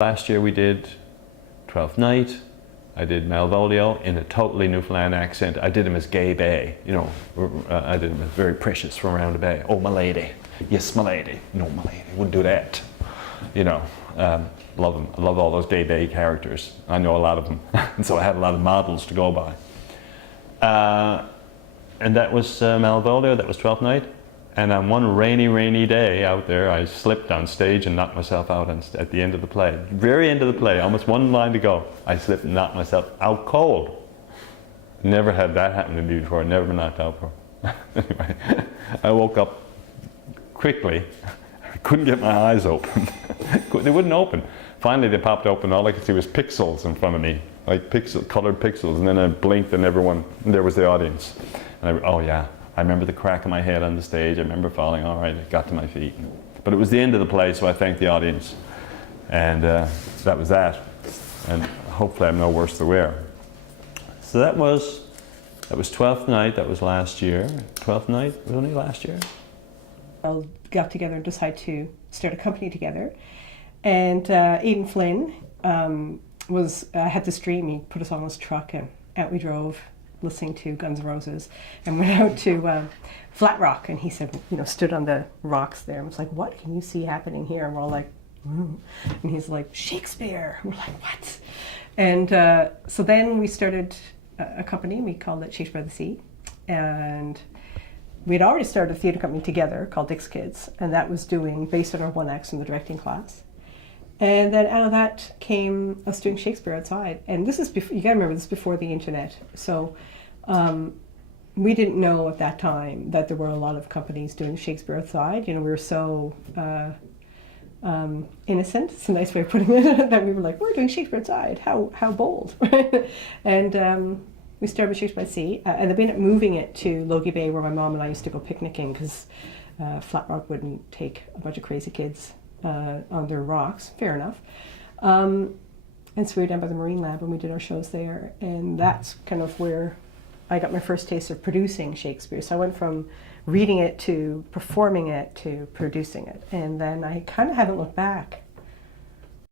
Last year we did Twelfth Night. I did Malvolio in a totally Newfoundland accent. I did him as Gay Bay, you know. I did him as very precious from around the bay. Oh, my lady. Yes, my lady. No, my lady. Wouldn't do that. You know, love them. I love all those Gay Bay characters. I know a lot of them. And so I had a lot of models to go by. And that was Malvolio. That was Twelfth Night. And on one rainy day out there, I slipped on stage and knocked myself out at the end of the play. Very end of the play, almost one line to go. I slipped and knocked myself out cold. Never had that happen to me before. Never been knocked out before. Anyway, I woke up quickly. I couldn't get my eyes open. They wouldn't open. Finally, they popped open. All I could see was pixels in front of me, like colored pixels. And then I blinked, and there was the audience. And oh yeah. I remember the crack of my head on the stage. I remember falling. All right, I got to my feet. But it was the end of the play, so I thanked the audience. And that was that. And hopefully I'm no worse for wear. So that was Twelfth Night. That was last year. Twelfth Night was only last year. We got together and decided to start a company together. And Aidan Flynn had this dream. He put us on his truck and out we drove, listening to Guns N' Roses, and went out to Flat Rock, and he said, you know, stood on the rocks there and was like, what can you see happening here? And we're all like, and he's like, Shakespeare. And we're like, what? And so then we started a company. We called it Shakespeare by the Sea, and we had already started a theatre company together called Dick's Kids, and that was based on our one acts in the directing class. And then out of that came us doing Shakespeare outside. And this is before, you gotta remember, this is before the internet. So we didn't know at that time that there were a lot of companies doing Shakespeare outside. You know, we were so innocent, it's a nice way of putting it, that we were like, we're doing Shakespeare outside, how bold. And we started with Shakespeare by the Sea, and they ended up moving it to Logie Bay, where my mom and I used to go picnicking, because Flat Rock wouldn't take a bunch of crazy kids on their rocks, fair enough. And so we were down by the Marine Lab and we did our shows there, and that's kind of where I got my first taste of producing Shakespeare. So I went from reading it to performing it to producing it, and then I kind of haven't looked back.